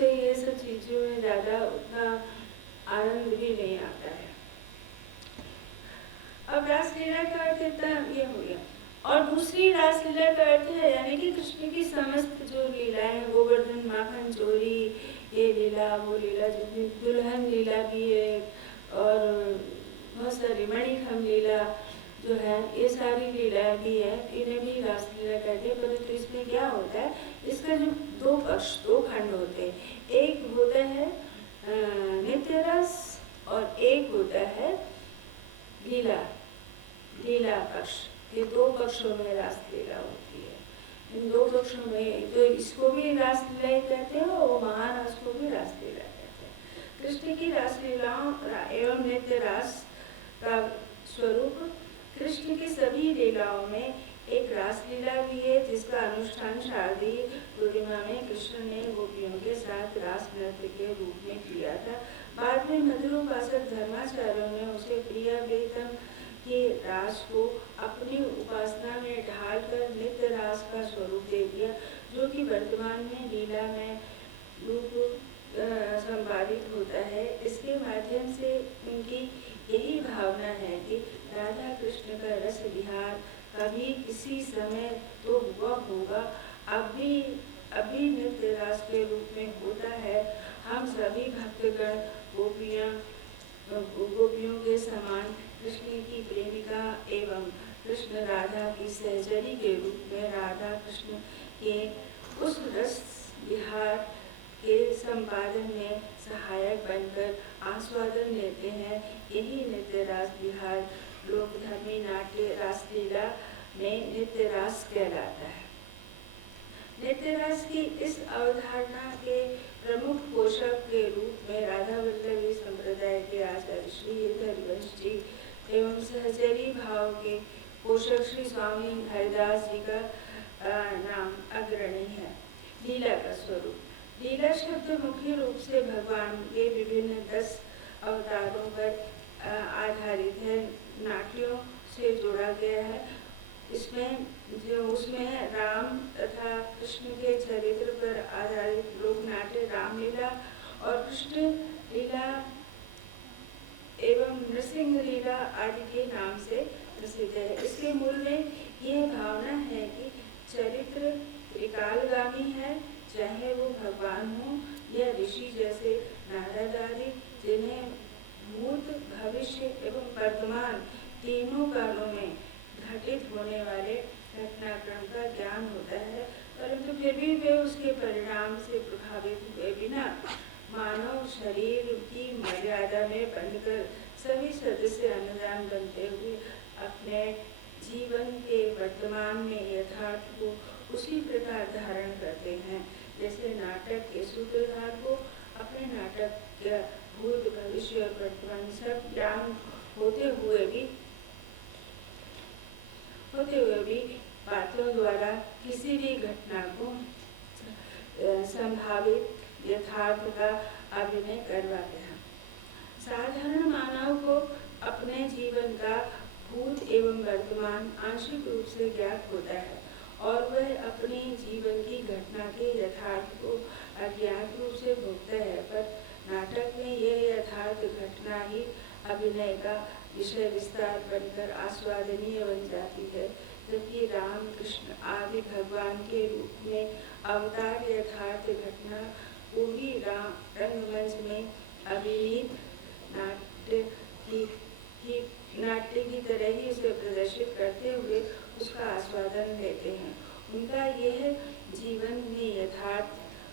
से ये सब चीज़ों में ज़्यादा उतना आनंद भी नहीं आता है। अब रासलीला का अर्थ इतना ये हो गया। और दूसरी रासलीला का अर्थ है यानी कि कृष्ण की समस्त जो लीलाएं हैं, गोवर्धन माखन चोरी, ये लीला वो लीला, जितनी दुल्हन लीला भी है और बहुत सारी मणिखम लीला जो है, ये सारी लीलाएं भी है, इन्हें भी रासलीला कहते हैं। परंतु इसमें क्या होता है, इसका जो दो पक्ष, दो खंड होते हैं। एक होता है नित्य रस और एक होता है लीला पक्ष। ये दो पक्षों में रासलीला होती है। इन दो पक्षों में तो इसको भी रासलीला कहते हैं और महारास को भी रासलीला कहते हैं। कृष्ण की रासलीलाओं एवं नित्य रास का स्वरूप कृष्ण की सभी लीलाओं में एक रासलीला भी है, जिसका अनुष्ठान शारदीय पूर्णिमा में कृष्ण ने गोपियों के साथ रास नृत्य के रूप में किया था। बाद में मधुरोपासक धर्माचार्यों ने उसे प्रियवेतम के रास को अपनी उपासना में ढालकर नित्य रास का स्वरूप दे दिया, जो कि वर्तमान में लीला में रूप संपादित होता है। इसके माध्यम से उनकी यही भावना है कि राधा कृष्ण का रस विहार कभी किसी समय तो हुआ होगा, अभी नित्य रास के रूप में होता है। हम सभी भक्तगण गोपियों के समान कृष्ण की प्रेमिका एवं कृष्ण राधा की सहचरी के रूप में राधा कृष्ण के उस रस विहार के संपादन में सहायक बनकर आस्वादन लेते हैं। यही नित्य रास विहार लोकधर्मी नाट्य रासलीला में नित्य रास कहलाता है। नित्य रास की इस अवधारणा के प्रमुख पोषक के रूप में राधा वल्लभी संप्रदाय के आचार्य श्री हरिवंश जी एवं सहचरी भाव के पोषक श्री स्वामी हरिदास जी का नाम अग्रणी है। लीला का स्वरूप। लीला शब्द मुख्य रूप से भगवान के विभिन्न 10 अवतारों पर आधारित है, नाट्यों से जोड़ा गया है। उसमें राम तथा कृष्ण के चरित्र पर आधारित लोक नाट्य रामलीला और कृष्ण लीला एवं नृसिंह लीला आदि के नाम से प्रसिद्ध है। इसके मूल में यह भावना है कि चरित्र त्रिकालगामी है, चाहे वो भगवान हो या ऋषि जैसे नारद आदि, जिन्हें भूत भविष्य एवं वर्तमान तीनों कालों में घटित होने वाले घटनाक्रम का ज्ञान होता है, परंतु फिर भी वे उसके परिणाम से प्रभावित हुए बिना मानव शरीर की मर्यादा में बंधकर सभी सदस्य अनुदान बनते हुए अपने जीवन के वर्तमान में यथार्थ को उसी प्रकार धारण करते हैं जैसे नाटक के सूत्रधार को अपने नाटक का भूत भविष्य और वर्तमान सब ज्ञान होते हुए भी बातों द्वारा किसी भी घटना को संभावित यथार्थ का अभिनय करवाते हैं। साधारण मानव को अपने जीवन का भूत एवं वर्तमान आंशिक रूप से ज्ञात होता है और वह अपने जीवन की घटना के यथार्थ को अज्ञात रूप से भोगता है, पर नाटक में यह यथार्थ घटना ही अभिनय का विषय विस्तार बनकर आस्वादनीय बन जाती है, जबकि राम कृष्ण आदि भगवान के रूप में अवतार यथार्थ घटना पूरी रंगमंच में अभिनीत नाट्य की तरह ही उसे प्रदर्शित करते हुए उसका आस्वादन लेते हैं। उनका यह जीवन में यथार्थ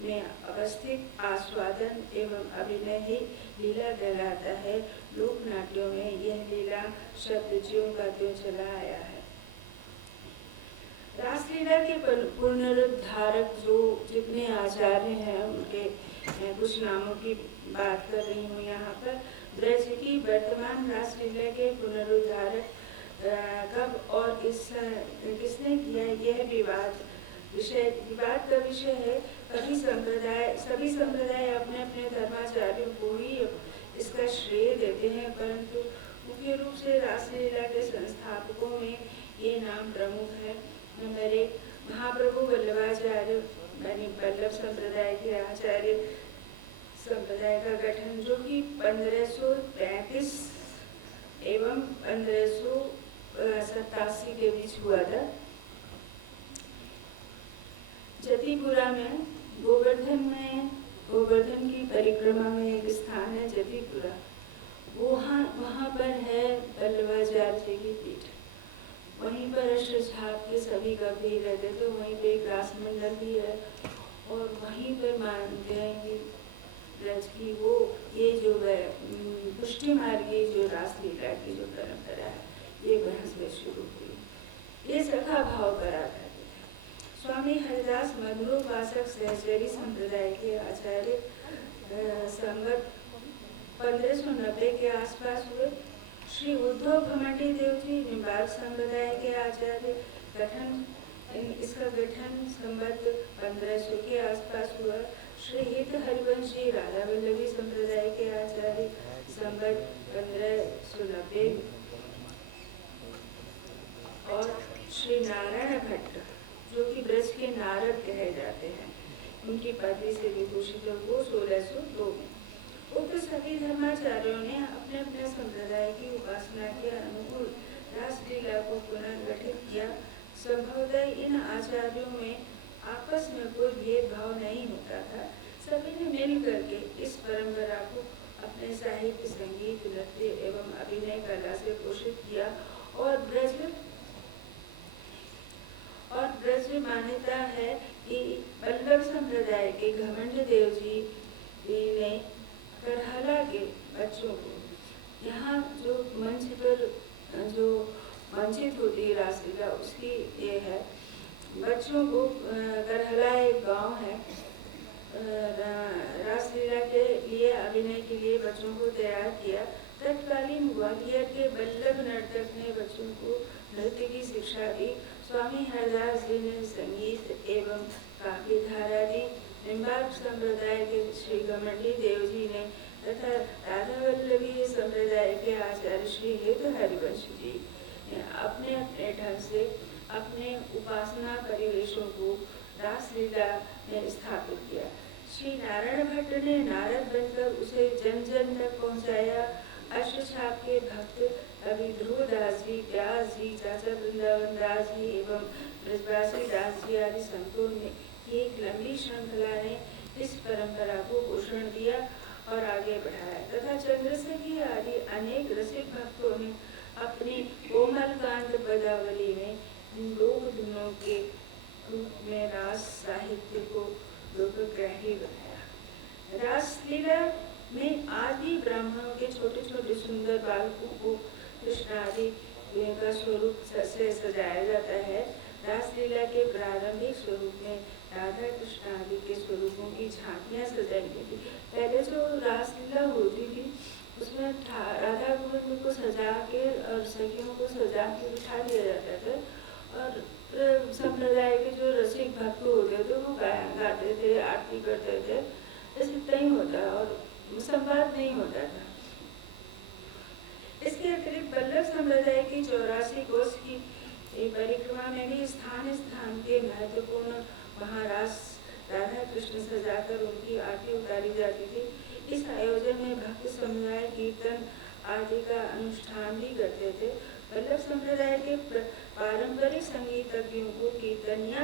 में अवस्थित आस्वादन एवं अभिनय ही लीला कहलाता है। लोक नाट्यों में यह लीला शब्द ज्यों का त्यों चला आया है। रासलीला के पुनरुद्धारक जो जितने आचार्य हैं उनके कुछ नामों की बात कर रही हूँ यहाँ पर। ब्रज की वर्तमान रासलीला के पुनरुद्धारक कब और किसने किया, यह विवाद का विषय है। सभी संप्रदाय अपने अपने धर्माचार्यों को ही इसका श्रेय देते हैं, परंतु मुख्य रूप से रासलीला के संस्थापकों में ये नाम प्रमुख है। नंबर 1 महाप्रभु वल्लभाचार्य यानी वल्लभ संप्रदाय के आचार्य संप्रदाय का गठन जो कि 1533 एवं 1587 के बीच हुआ था। जतिपुरा में गोवर्धन की परिक्रमा में एक स्थान है जतिपुरा, वहाँ पर है बल्लभाचार्य जी की पीठ। वहीं पर अष्टछाप के सभी कवि रहते थे। वहीं पे एक रास मंडल भी है और वहीं पर मानते हैं कि ब्रज की वो ये जो पुष्टि मार्गी जो रासलीला की जो परंपरा है ये वहाँ से शुरू हुई। ये सखा भाव पर आधारित है। स्वामी हरिदास मधुरोपासक सहचरी संप्रदाय के आचार्य संवत 1590 के आसपास हुए। श्री उद्धव घमंडी देव जी निम्बार्क संप्रदाय के आचार्य इसका गठन संवत 1500 के आसपास हुआ। श्री हित हरिवंशी राधा वल्लभी संप्रदाय के आचार्य संवत 1590 और श्री नारायण भट्ट जो कि ब्रज के नारद कहे जाते हैं, उनकी पदवी से विभूषित है, वो 1602 में। उक्त सभी धर्माचार्यों ने अपने अपने संप्रदाय की उपासना के अनुकूल रासलीला को पुनर्गठित किया। संभवतः इन आचार्यों में आपस में कोई भेदभाव नहीं होता था। सभी ने मिल करके इस परंपरा को अपने साहित्य, संगीत, नृत्य एवं अभिनय कला से पोषित किया और ब्रज मान्यता है कि बल्लभ संप्रदाय के घमंड देव जी ने करहला के बच्चों को, यहाँ जो मंच पर जो वंचित होती है रासलीला उसकी ये है, बच्चों को करहला एक गांव है, रासलीला के लिए अभिनय के लिए बच्चों को तैयार किया। तत्कालीन ग्वालियर के बल्लभ नर्तक ने बच्चों को नृत्य की शिक्षा दी। स्वामी हरदास जी ने संगीत एवं काव्य धारा दी। निम्बार्क संप्रदाय के श्री घमंडी देव जी ने तथा राधा वल्लभी संप्रदाय के आचार्य श्री हित हरिवंश जी ने अपने अपने ढंग से अपने उपासना परिवेशों को रासलीला में स्थापित किया। श्री नारायण भट्ट ने नारद बनकर उसे जन जन तक पहुँचाया। अष्टछाप के भक्त कवि ध्रुवदास जी, व्यास जी, चाचा वृंदावन दास जी एवं ब्रजवासी दास जी आदि संतों ने एक लंबी श्रृंखला ने इस परंपरा को पोषण दिया और आगे बढ़ाया तथा चंद्रसेनी आदि अनेक रसिक भक्तों ने अपनी कोमलकांत पदावली में लोक धुनों के रूप में रास साहित्य को लोकग्राही बनाया। रासलीला में आदि ब्राह्मणों के छोटे छोटे सुंदर बालकों को कृष्णादि का स्वरूप से सजाया जाता है। रासलीला के प्रारंभिक स्वरूप में राधा कृष्ण आदि के स्वरूपों की झांकियाँ सजाई गई थी। पहले जो रासलीला होती थी उसमें राधा गोविंद को सजा के और सखियों को सजा के बिठा दिया जाता था और संप्रदाय के जो रसिक भक्त होते थे वो गायन गाते थे, आरती करते थे। बस इतना ही होता और संवाद नहीं होता था। इसके अतिरिक्त बल्लभ संप्रदाय की 84 कोस की परिक्रमा में भी स्थान स्थान के महत्वपूर्ण महारास राधा कृष्ण सजाकर उनकी आरती उतारी जाती थी। इस आयोजन में भक्त समुदाय कीर्तन आदि का अनुष्ठान भी करते थे। बल्लभ संप्रदाय के पारंपरिक संगीतज्ञों को कीर्तनिया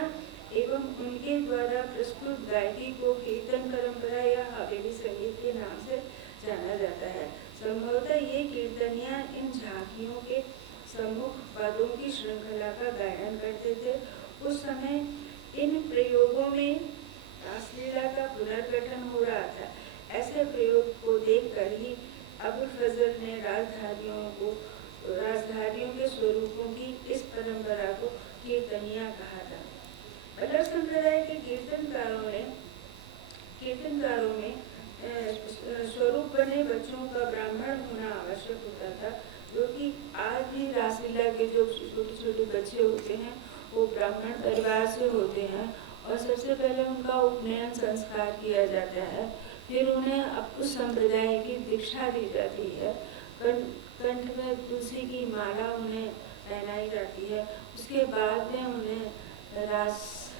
एवं उनके द्वारा प्रस्तुत गायकी को कीर्तन परंपरा या हवेली संगीत के नाम से जाना जाता है। संभवतः ये कीर्तनिया इन झांकियों के सम्मुख पदों की श्रृंखला का गायन करते थे। उस समय इन प्रयोगों में रासलीला का पुनर्गठन हो रहा था। ऐसे प्रयोग को देखकर ही अबुल फजल ने राजधारियों के स्वरूपों की इस परंपरा को कीर्तनिया कहा था। बल्लभ संप्रदाय के कीर्तनकारों में स्वरूप बने बच्चों का ब्राह्मण होना आवश्यक होता था, जो कि आज भी रासलीला के जो छोटे छोटे बच्चे होते हैं वो ब्राह्मण परिवार से होते हैं और सबसे पहले उनका उपनयन संस्कार किया जाता है। फिर उन्हें उस संप्रदाय की दीक्षा दी जाती है। कंठ में तुलसी की माला उन्हें पहनाई जाती है। उसके बाद में उन्हें रास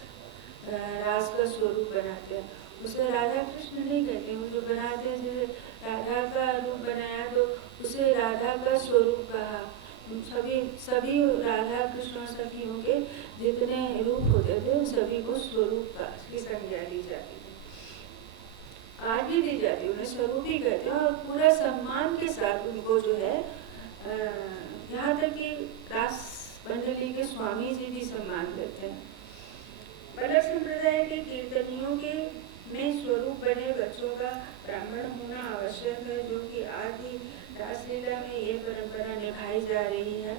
का स्वरूप बनाते हैं उसे राधा कृष्ण नहीं कहते। वो जो बनाते हैं, जैसे राधा का रूप बनाया तो उसे राधा का स्वरूप कहा। सभी सभी राधा कृष्ण सखियों के जितने रूप होते थे उन सभी को स्वरूप का की संज्ञा दी जाती थी, आज भी दी जाती है। उन्हें स्वरूप ही कहते हैं और पूरा सम्मान के साथ उनको जो है यहाँ तक कि रास मंडली के स्वामी जी भी सम्मान देते हैं। बल्लभ संप्रदाय के कीर्तनियों के में स्वरूप बने बच्चों का ब्राह्मण होना आवश्यक है, जो कि आज भी रासलीला में ये परंपरा निभाई जा रही है।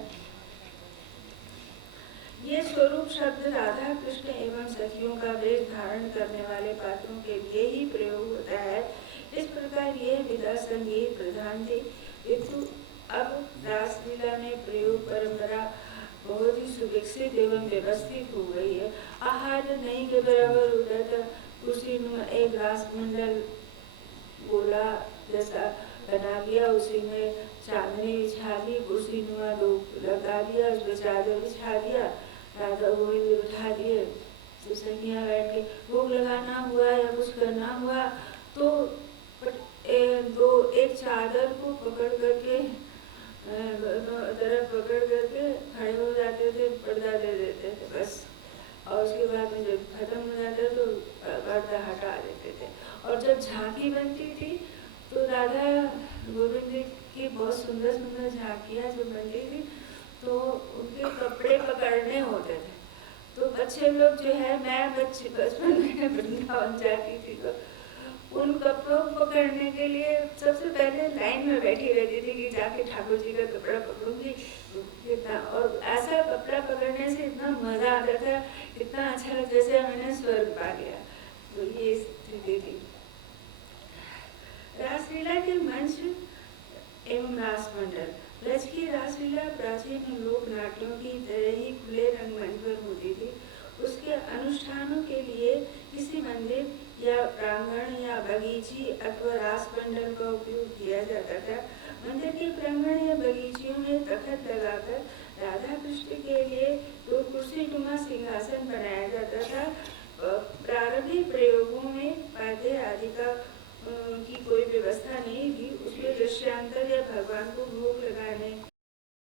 ये स्वरूप शब्द राधा कृष्ण एवं सखियों का वेश धारण करने वाले पात्रों के लिए ही प्रयोग होता है। इस प्रकार ये विधा संगीत प्रधान थी, किंतु अब रासलीला में प्रयोग परंपरा बहुत ही सुविकसित एवं व्यवस्थित हो गई है। आहार नहीं के बराबर होता था, उसी में एक रास मंडल गोला जैसा बना लिया, उसी में चांदनी बिछा दी, कुर्सी नुमा दो लगा दिया, उसमें चादर बिछा दिया, राधा गोविंद बिठा दिए, तो सखियाँ बैठ के भोग लगाना हुआ या कुछ करना हुआ तो एक चादर को पकड़ करके तरफ पकड़ करके खड़े हो जाते थे, पर्दा दे देते थे बस। और उसके बाद में जब खत्म हो जाता तो पर्दा हटा देते थे। और जब झांकी बनती थी तो राधा गोविंद की बहुत सुंदर सुंदर झांकियाँ जो बनती थी तो उनके कपड़े पकड़ने होते थे। तो बच्चे लोग जो है, मैं बचपन में वृंदावन जाती थी तो उन कपड़ों को पकड़ने के लिए सबसे पहले लाइन में बैठी रहती थी कि जाके ठाकुर जी का कपड़ा पकड़ूंगी कितना। और ऐसा कपड़ा पकड़ने से इतना मजा आता था, इतना अच्छा लगता जैसे मैंने स्वर्ग पा लिया। तो ये स्थिति थी। रासलीला के मंच एवं रास मंडल। ब्रज की रासलीला प्राचीन लोक नाट्यों की तरह ही खुले रंगमंच पर होती थी। उसके अनुष्ठानों के लिए किसी मंदिर या प्रांगण या बगीची अथवा रास मंडल का उपयोग किया जाता था।